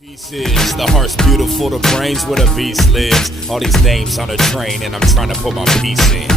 Pieces, the heart's beautiful, the brain's where the beast lives. All these names on a train, and I'm trying to put my piece in.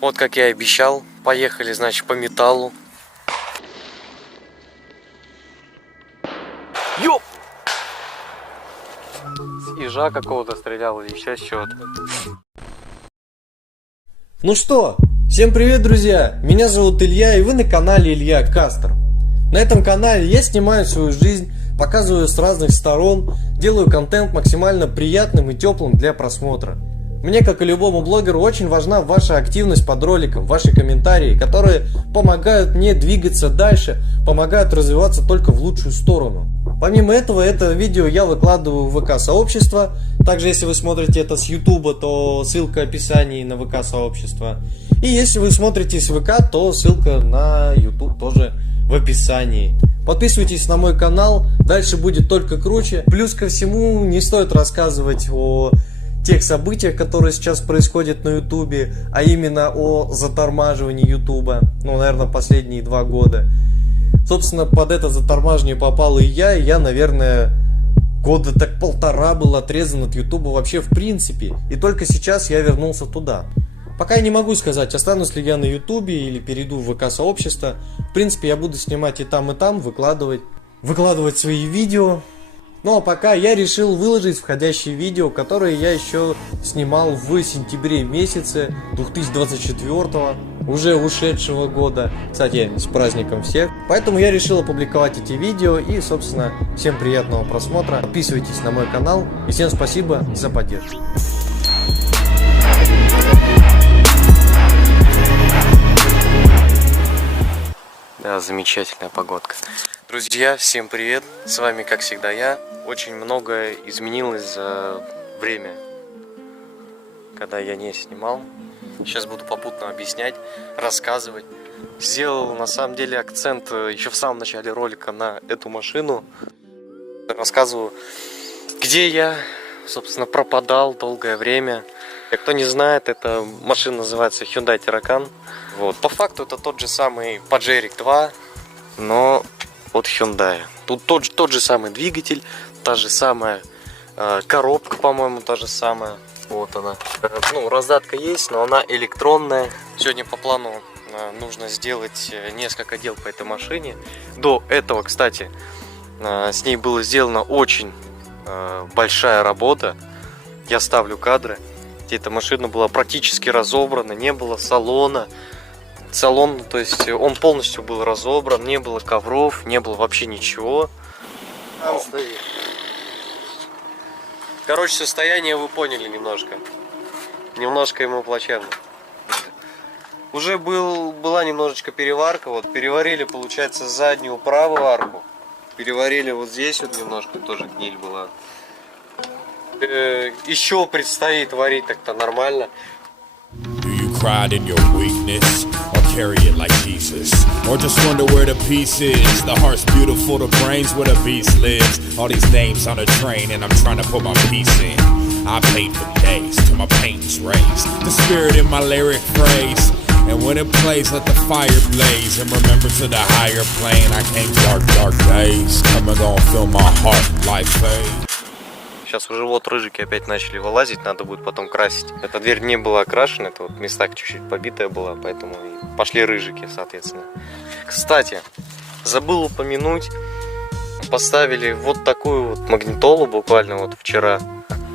Вот как я и обещал, поехали, значит, по металлу. Ёп! С ежа какого-то стрелял или еще с чего-то. Ну что, всем привет, друзья! Меня зовут Илья, и вы на канале Илья Кастер. На этом канале я снимаю свою жизнь, показываю с разных сторон, делаю контент максимально приятным и теплым для просмотра. Мне, как и любому блогеру, очень важна ваша активность под роликом, ваши комментарии, которые помогают мне двигаться дальше, помогают развиваться только в лучшую сторону. Помимо этого, это видео я выкладываю в ВК-сообщество. Также, если вы смотрите это с Ютуба, то ссылка в описании на ВК-сообщество. И если вы смотрите с ВК, то ссылка на Ютуб тоже в описании. Подписывайтесь на мой канал, дальше будет только круче. Плюс ко всему, не стоит рассказывать о тех событиях, которые сейчас происходят на Ютубе, а именно о затормаживании Ютуба, ну, наверное, последние 2 года. Собственно, под это затормаживание попал и я, наверное, года так 1,5 был отрезан от Ютуба вообще в принципе, и только сейчас я вернулся туда. Пока я не могу сказать, останусь ли я на Ютубе или перейду в ВК-сообщество. В принципе, я буду снимать и там, выкладывать свои видео. Ну а пока я решил выложить входящие видео, которые я еще снимал в сентябре месяце 2024, уже ушедшего года. Кстати, с праздником всех. Поэтому я решил опубликовать эти видео и, собственно, всем приятного просмотра. Подписывайтесь на мой канал и всем спасибо за поддержку. Да, замечательная погодка. Друзья, всем привет! С вами, как всегда, я. Очень многое изменилось за время, когда я не снимал. Сейчас буду попутно объяснять, рассказывать. Сделал, на самом деле, акцент еще в самом начале ролика на эту машину. Рассказываю, где я, собственно, пропадал долгое время. Кто не знает, эта машина называется Hyundai Terracan. Вот. По факту это тот же самый Pajero 2, но от Hyundai. Тут тот же самый двигатель, та же самая коробка, по-моему, та же самая. Вот она. Ну, раздатка есть, но она электронная. Сегодня по плану нужно сделать несколько дел по этой машине. До этого, кстати, с ней была сделана очень большая работа. Я ставлю кадры. Эта машина была практически разобрана, не было салона. Салон, то есть он полностью был разобран, не было ковров, не было вообще ничего. Короче, состояние вы поняли немножко. Немножко ему плачевно. Уже была немножечко переварка. Вот переварили, получается, заднюю правую арку. Переварили вот здесь вот немножко, тоже гниль была. Еще предстоит варить так-то нормально. Cried in your weakness, or carry it like Jesus, or just wonder where the peace is. The heart's beautiful, the brain's where the beast lives. All these names on a train, and I'm trying to put my piece in. I paid for days till my pain's raised. The spirit in my lyric phrase, and when it plays, let the fire blaze. And remember to the higher plane, I came dark days. Come and gonna fill my heart, life fade. Сейчас уже вот рыжики опять начали вылазить, надо будет потом красить. Эта дверь не была окрашена, это вот места чуть-чуть побитая была, поэтому и пошли рыжики, соответственно. Кстати, забыл упомянуть, поставили вот такую вот магнитолу буквально вот вчера.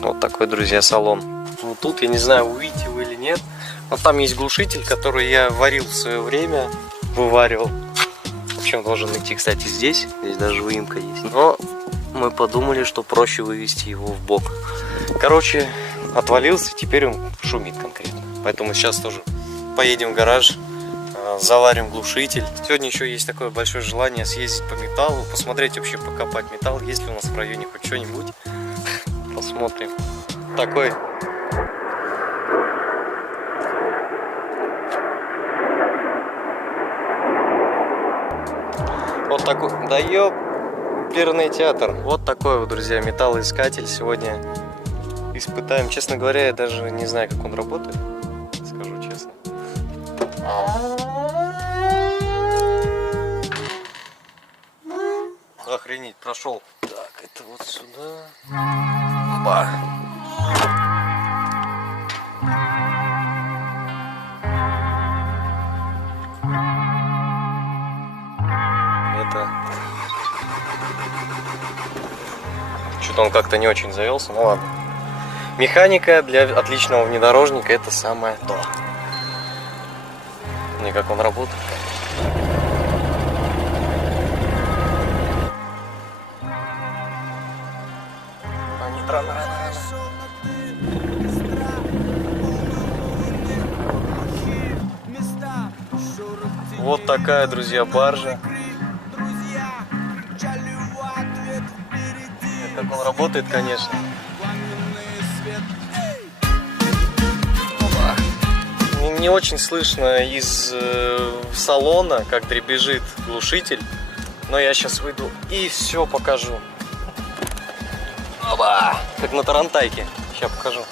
Вот такой, друзья, салон. Вот тут, я не знаю, увидите вы или нет, но там есть глушитель, который я варил в свое время, вываривал. В общем, должен идти, кстати, здесь даже выемка есть. Но мы подумали, что проще вывести его в бок. Короче, отвалился, теперь он шумит конкретно. Поэтому сейчас тоже поедем в гараж, заварим глушитель. Сегодня еще есть такое большое желание съездить по металлу, посмотреть вообще, покопать металл, есть ли у нас в районе хоть что-нибудь. Посмотрим. Такой. Вот такой. Да ёп. Оперный театр. Вот такой вот, друзья, металлоискатель сегодня испытаем. Честно говоря, я даже не знаю, как он работает, скажу честно. охренеть, прошел. Так, это вот сюда. Опа. Это... Что-то он как-то не очень завелся, ну ладно. Механика для отличного внедорожника — это самое то. Не как он работает. А не рано. Вот такая, друзья, баржа. Как он работает, конечно. Не очень слышно из салона, как дребезжит глушитель. Но я сейчас выйду и все покажу. Опа! Как на тарантайке. Сейчас покажу.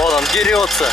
Он дерется.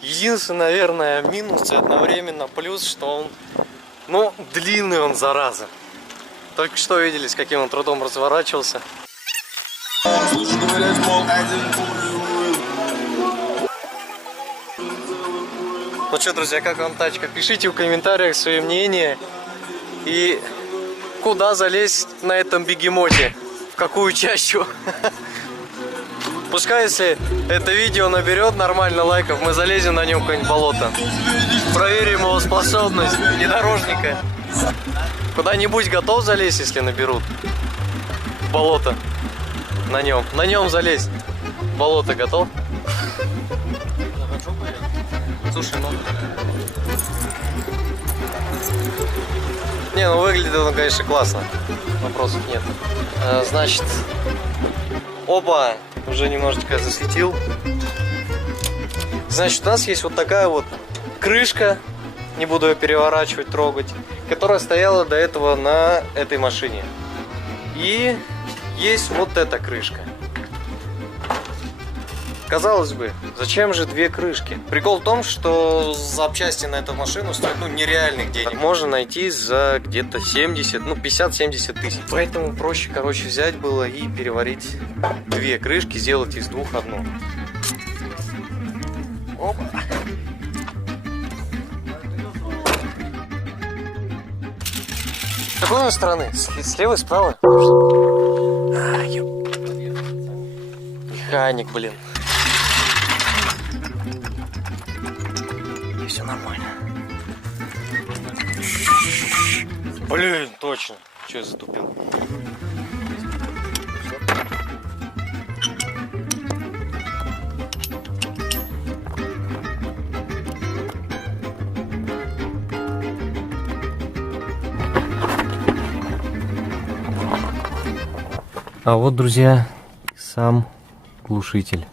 Единственный, наверное, минус и одновременно плюс, что он, ну, длинный он, зараза. Только что видели, с каким он трудом разворачивался. Ну что, друзья, как вам тачка? Пишите в комментариях свои мнения. И куда залезть на этом бегемоте? В какую чащу? Пускай, если это видео наберет нормально лайков, мы залезем на нем в какое-нибудь болото. Проверим его способность внедорожника. Куда-нибудь готов залезть, если наберут? В болото. На нем залезть. В болото готов? Слушай, ну... Не, ну выглядит он, конечно, классно. Вопросов нет. Значит... Опа! Уже немножечко засветил. Значит, у нас есть вот такая вот крышка, не буду ее переворачивать, трогать, которая стояла до этого на этой машине. И есть вот эта крышка. Казалось бы, зачем же две крышки? Прикол в том, что запчасти на эту машину стоят, ну, нереальных денег. Можно найти за где-то 70, ну, 50-70 тысяч. Поэтому проще, короче, взять было и переварить две крышки, сделать из двух одну. Опа. С какой стороны? Слева и справа? Механик, блин. Все нормально. Блин, точно. Че я затупил? А вот, друзья, сам глушитель,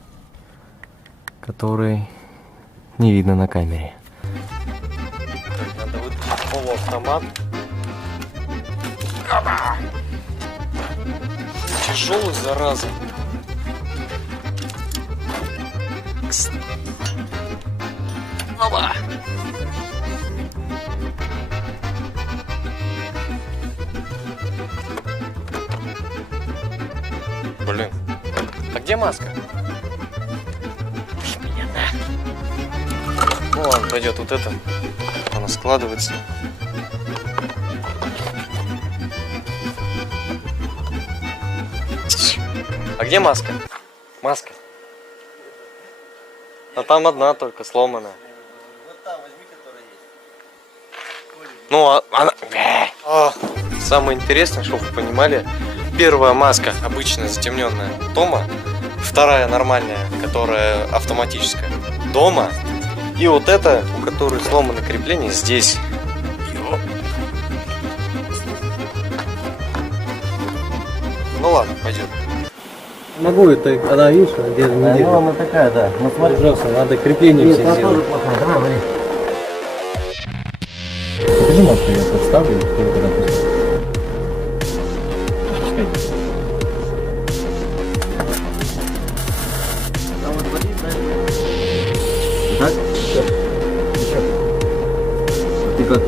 который не видно на камере. Надо выпустить полуавтомат. Тяжелый, зараза. Опа. Блин, а где маска? Ну ладно, пойдет вот это. Она складывается. А где маска? Маска. А там одна только сломанная. Вот та возьми, которая есть. Ну, она... самое интересное, чтобы вы понимали, первая маска обычная затемненная дома, вторая нормальная, которая автоматическая дома, и вот эта, у которой сломано крепление, здесь. Ну ладно, пойдет. Могу, это она, видишь, где не держит. Она такая, да. Ну смотри, Пожалуйста, надо крепление все сделать. Давай, вали. Покажи маску, я подставлю, когда пустил. Так? Ты как?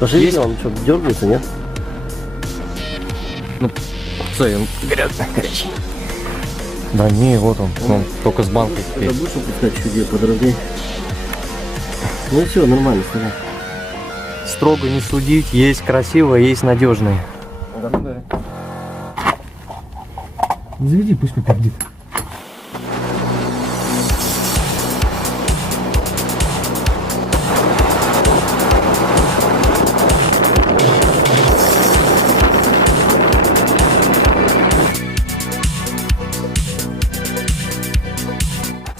Пошли, он что, дергается, нет? Стой, он Горячий. Да не, вот он только с банкой теперь. Будешь опускать чуть-чуть подровней? Ну все, нормально, стоять. Строго не судить, есть красивое, есть надежное. Заведи, пусть попердит.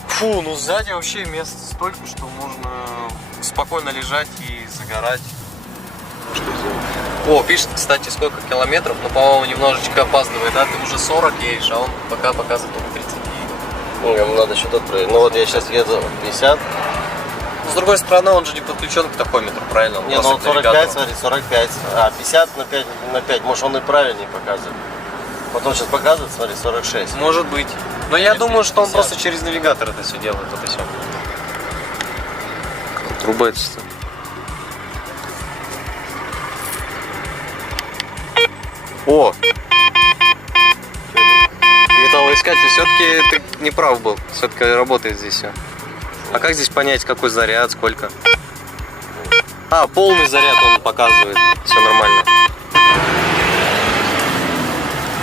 Фу, ну сзади вообще места столько, что можно спокойно лежать и загорать. О, пишет, кстати, сколько километров, но, по-моему, немножечко опаздывает, да? Ты уже 40 едешь, а он пока показывает только 30. Ну, ему надо еще тут проверить. Ну вот я сейчас еду 50. Но, с другой стороны, он же не подключен к тахометру, правильно? Он Не, ну просто к 45, навигатору. смотри, 45. А 50 на 5, может он и правильнее показывает. Потом сейчас показывает, смотри, 46. Может быть. Но я думаю, что он 50. просто через навигатор это все делает, это все. Труба это что? О! Металлоискатель, все-таки ты не прав был. Все-таки работает здесь все. А как здесь понять, какой заряд, сколько? А, полный заряд он показывает. Все нормально.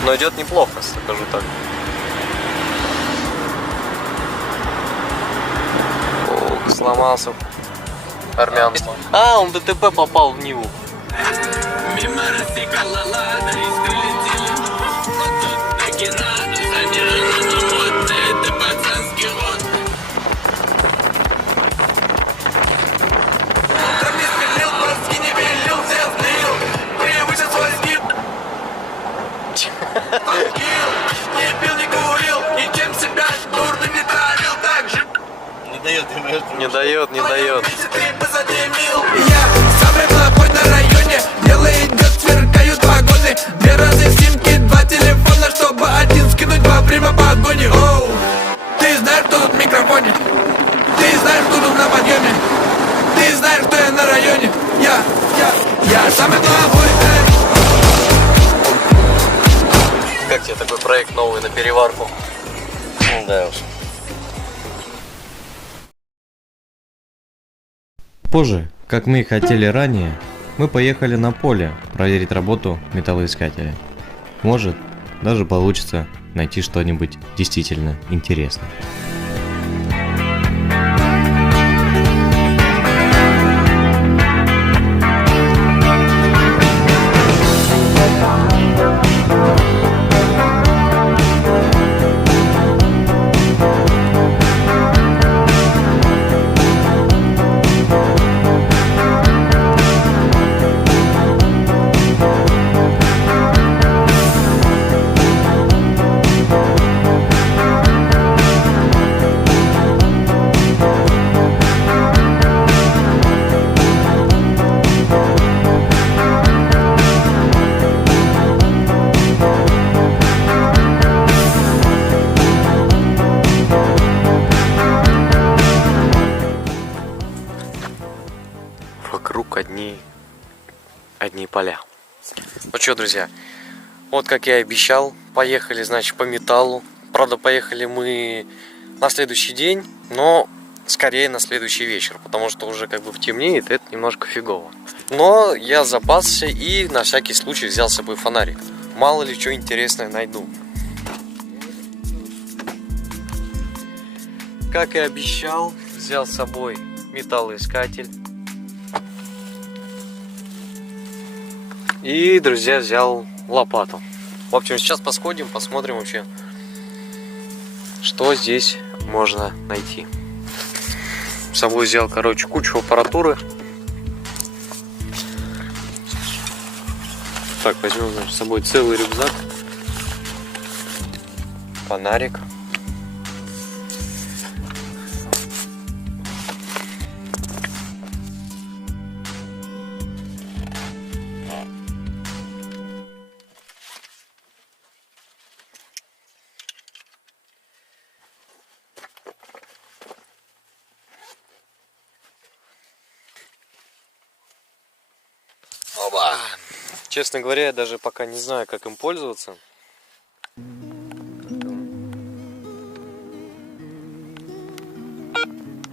Но идет неплохо, скажу так. О, сломался. Армянство. А, он в ДТП попал в Ниву. Не дает, не дает. Я самый плохой на районе. Дело идет, сверкают погоны. 2 раза симки, 2 телефона, чтобы один скинуть во время погони. Оу, ты знаешь, кто тут в микрофоне? Ты знаешь, кто тут на подъеме? Ты знаешь, кто я на районе? Я самый плохой. Как тебе такой проект новый на переварку? Да уж. Позже, как мы и хотели ранее, мы поехали на поле проверить работу металлоискателя. Может, даже получится найти что-нибудь действительно интересное. Вокруг одни поля. Ну что, друзья, вот как я и обещал, поехали, значит, по металлу. Правда, поехали мы на следующий день, но скорее на следующий вечер, потому что уже как бы темнеет, и это немножко фигово. Но я запасся и на всякий случай взял с собой фонарик. Мало ли что интересное найду. Как и обещал, взял с собой металлоискатель. И, друзья, взял лопату. В общем, сейчас посходим, посмотрим вообще, что здесь можно найти. С собой взял, короче, кучу аппаратуры. Так, возьмем, значит, с собой целый рюкзак. Фонарик. Оба! Честно говоря, я даже пока не знаю, как им пользоваться.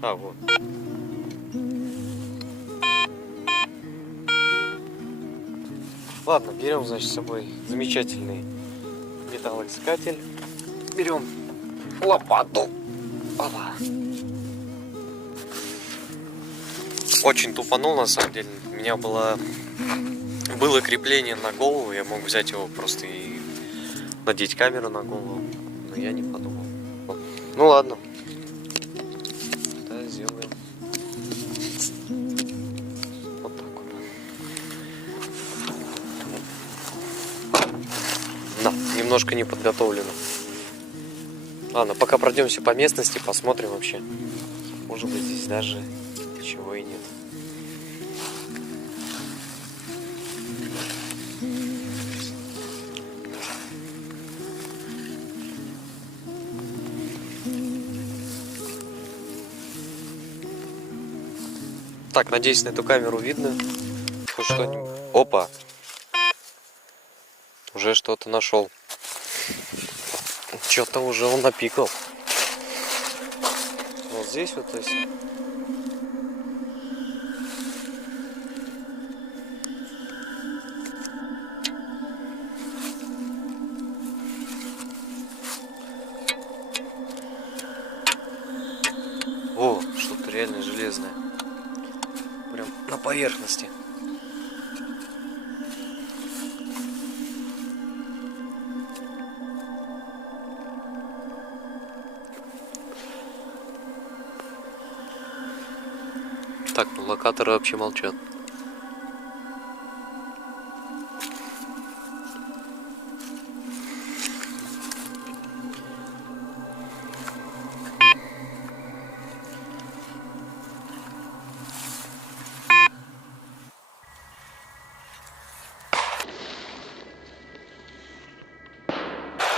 А, вот. Ладно, берем, значит, с собой замечательный металлоискатель. Берем лопату. Опа. Очень тупанул, на самом деле. У меня было крепление на голову, я мог взять его просто и надеть камеру на голову, но я не подумал. Ну ладно. Да, сделаем. Вот так вот. Да, немножко не подготовлено. Ладно, пока пройдемся по местности, посмотрим вообще. Может быть, здесь даже ничего и нет. Так, надеюсь, на эту камеру видно хоть что-нибудь. Опа! Уже что-то нашел. Что-то уже он напикал. Вот здесь вот, то есть. О, что-то реально железное. Прям на поверхности. Так, ну локаторы вообще молчат.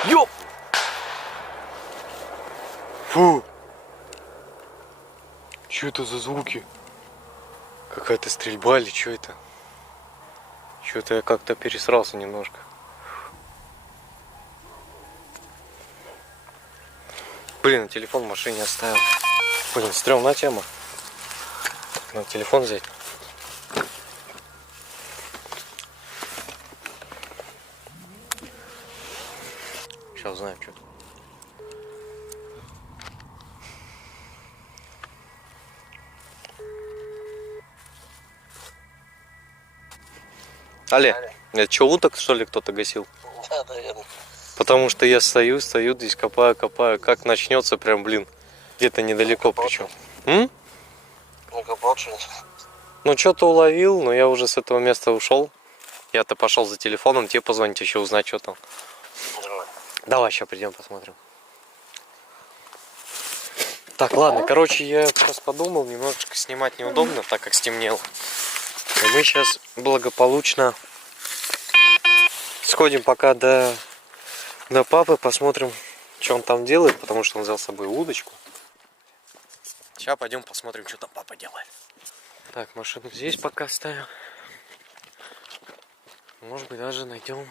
Ёп! Фу! Что это за звуки? Какая-то стрельба или что это? Что-то я как-то пересрался немножко. Блин, телефон в машине оставил. Блин, стрёмная тема. Надо телефон взять. Сейчас узнаем, что. Алле, это что, уток что ли кто-то гасил? Да, наверное. Потому что я стою здесь, копаю. Как начнется, прям, блин, где-то недалеко причем. Накопал что-нибудь? Ну, что-то уловил, но я уже с этого места ушел. Я-то пошел за телефоном, тебе позвонить еще, узнать, что там. Давай, сейчас придем, посмотрим. Так, ладно, короче, я сейчас подумал, немножечко снимать неудобно, так как стемнело. И мы сейчас благополучно сходим пока до папы, посмотрим, что он там делает, потому что он взял с собой удочку. Сейчас пойдем посмотрим, что там папа делает. Так, машину здесь пока ставим. Может быть, даже найдем,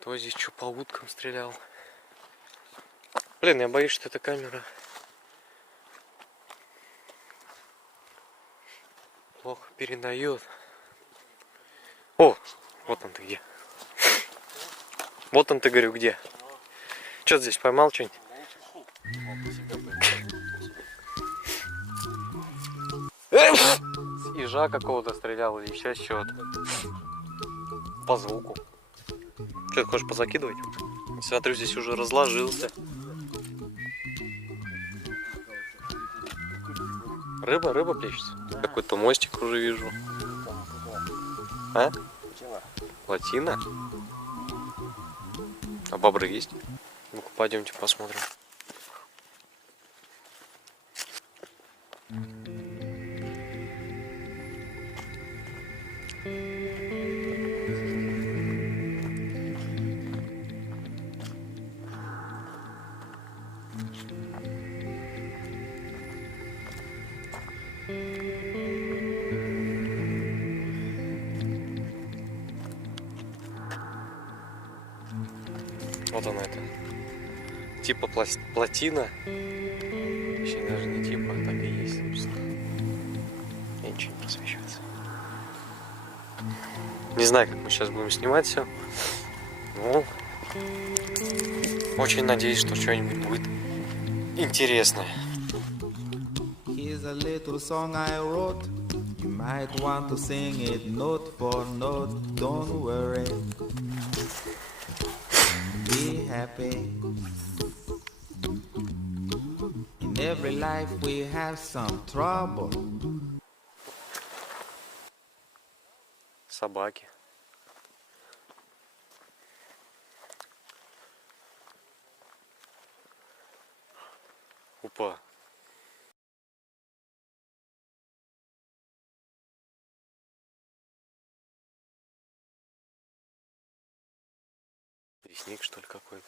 кто здесь что по уткам стрелял. Блин, я боюсь, что эта камера плохо передает. О, вот он ты где. Вот он, ты, говорю, где. Что здесь, поймал что-нибудь? ежа какого-то стрелял или еще чего-то. По звуку. Что, ты хочешь позакидывать? Смотрю, здесь уже разложился. Рыба плещется? Какой-то мостик уже вижу. А? Плотина? А бобры есть? Ну-ка, пойдемте посмотрим. Вот она это. Типа плотина. Точнее, даже не типа, а так и есть, собственно. Я ничего не просвещается. Не знаю, как мы сейчас будем снимать все. Ну, очень надеюсь, что что-нибудь будет интересное. Here's a little song I wrote. You might want to sing it note for note. Don't worry. Be happy. In every life we have some trouble. Собаки. Опа. Лесник, что ли, какой-то?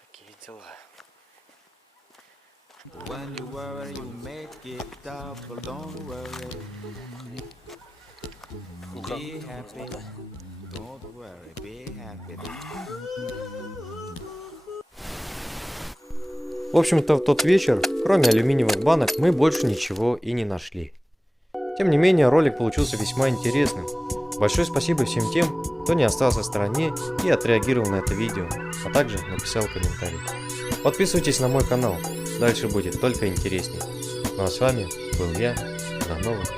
Такие дела. When you worry, you make it double. Don't worry. Be happy. Don't worry. Be happy. В общем-то, в тот вечер, кроме алюминиевых банок, мы больше ничего и не нашли. Тем не менее, ролик получился весьма интересным. Большое спасибо всем тем, кто не остался в стороне и отреагировал на это видео, а также написал комментарий. Подписывайтесь на мой канал, дальше будет только интереснее. Ну а с вами был я, до новых